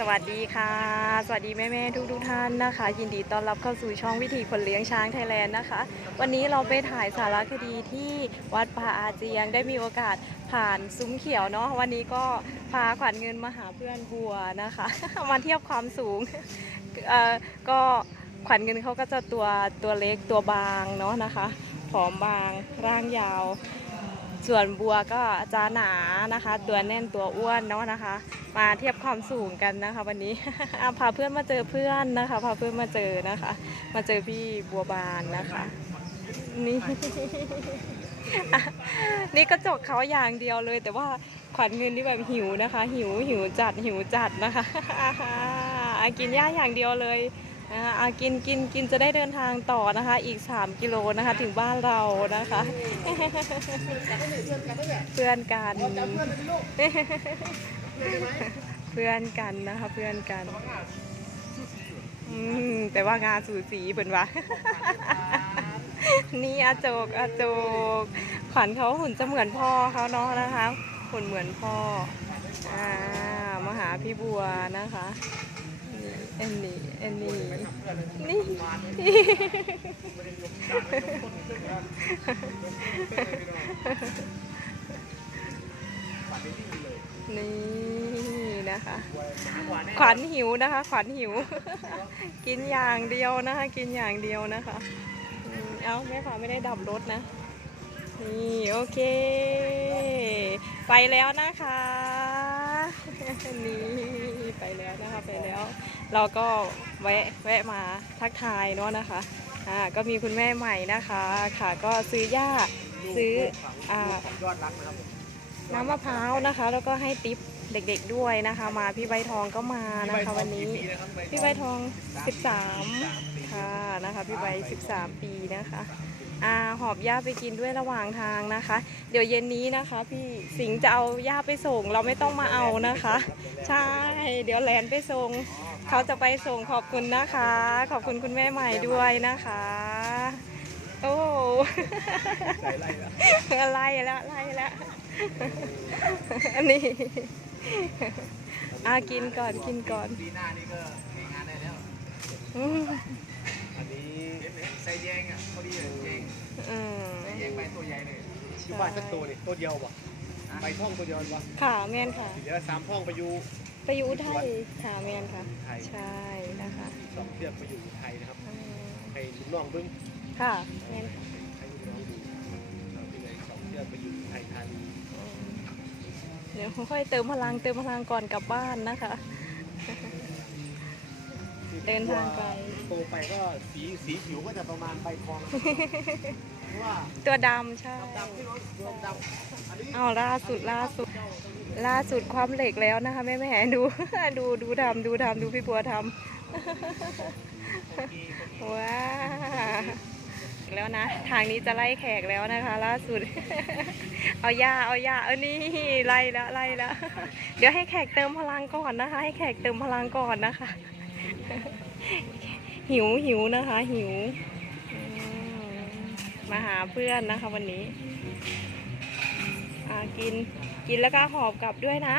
สวัสดีค่ะ สวัสดีแม่แม่ทุกทุกๆท่านนะคะ ยินดีต้อนรับเข้าสู่ช่องวิถีคนเลี้ยงช้างไทยแลนด์นะคะ วันนี้เราไปถ่ายสารคดีที่วัดป่าอาเจียงได้มีโอกาสผ่านซุ้มเขียวเนาะวันนี้ก็พาขวัญเงินมาหาเพื่อนบัวนะคะ มาเทียบความสูงก็ขวัญเงินเขาก็จะตัวตัวเล็กตัวบางเนาะนะคะผอมบางร่างยาว ส่วนบัวก็จะหนานะคะ ตัวแน่นตัวอ้วนเนาะนะคะ มาเทียบความสูงกันนะคะ วันนี้พาเพื่อนมาเจอเพื่อนนะคะพาเพื่อนมาเจอนะคะ มาเจอพี่บัวบานนะคะนี่นี่กระจกเขาอย่างเดียวเลย แต่ว่าขวัญเงินนี่แบบหิวนะคะ หิวหิวจัดหิวจัดนะคะอะกินหญ้าอย่างเดียวเลย อะอะกินกินกินจะได้เดินทางต่อนะคะ อีก 3 กิโลนะคะ ถึงบ้านเรานะคะ เพื่อนกันเพื่อนกันนะคะเพื่อนกัน อืมแต่ว่างานสูสีเปิ่นวะนี่อาโจกอาโจก ขวัญเขาหุ่นจะเหมือนพ่อเขาเนาะนะคะ หุ่นเหมือนพ่อ อ่ามาหาพี่บัวนะคะ อ็นนี่เอ็นนี่นี่นี่นะคะ ขวัญหิวนะคะ ขวัญหิว กินอย่างเดียวนะคะ กินอย่างเดียวนะคะเอ้าแม่ขวัญไม่ได้ดับรถนะ นี่โอเค ไปแล้วนะคะนี่ไปแล้วนะคะไปแล้ว เราก็แวะแวะมาทักทายเนาะนะคะอ่าก็มีคุณแม่ใหม่นะคะค่ะก็ซื้อหญ้าซื้ออ่ายอดรักนะครับผมน้ำมะพร้าวนะคะ แล้วก็ให้ติปเด็กๆด้วยนะคะ มาพี่ใบทองก็มานะคะวันนี้ พี่ใบทอง 13 ค่ะนะคะ พี่ใบ 13 ปีนะคะอ่าหอบหญ้าไปกินด้วยระหว่างทางนะคะ เดี๋ยวเย็นนี้นะคะ พี่สิงห์จะเอาหญ้าไปส่ง เราไม่ต้องมาเอานะคะ ใช่ เดี๋ยวแลนไปส่ง เขาจะไปส่งขอบคุณนะคะ ขอบคุณคุณแม่ใหม่ด้วยนะคะ โอ้ใส่ไล่ละไล่แล้วไล่แล้วอันนี้อากินก่อนกินก่อนปีหน้านี่ก็มีงานได้แล้วอืมอันนี้ใส่แยงอะพอดีเลยแยงอืมใส่แยงใบตัวใหญ่เลยอยู่บ้านสักตัวนี่ตัวเดียวบ่ใบท่องตัวเดียวบ่ค่ะแมนค่ะเดี๋ยวสามท่องไปอยู่ ไปอยู่อุทัยค่ะแมนค่ะ ไทยใช่นะคะสองเชือกไปอยู่ไทยนะครับอืมให้ลูกน้องเบิ้งค่ะแมนค่ะให้ลูกน้องดูเราที่ไหนสองเชือกไปอยู่ไทยธานี อืมเดี๋ยวค่อยๆเติมพลังเติมพลังก่อนกลับบ้านนะคะ เดินทางไกล โตไปก็สีสีผิวก็จะประมาณใบทองเพราะว่าตัวดำใช่ ดำๆที่รถรถดำอันนี้เอาล่าสุดล่าสุด ล่าสุดความเหล็กแล้วนะคะแม่แม่ดู ดูดูทำดูทำดูพี่บัวทำ ว้าแล้วนะ ทางนี้จะไล่แขกแล้วนะคะ ล่าสุด เอาย่าเอาย่าเออนี่ไล่แล้วไล่แล้ว เดี๋ยวให้แขกเติมพลังก่อนนะคะ ให้แขกเติมพลังก่อนนะคะ หิวหิวนะคะ หิว มาหาเพื่อนนะคะวันนี้ กินกินแล้วก็หอบกลับด้วยนะ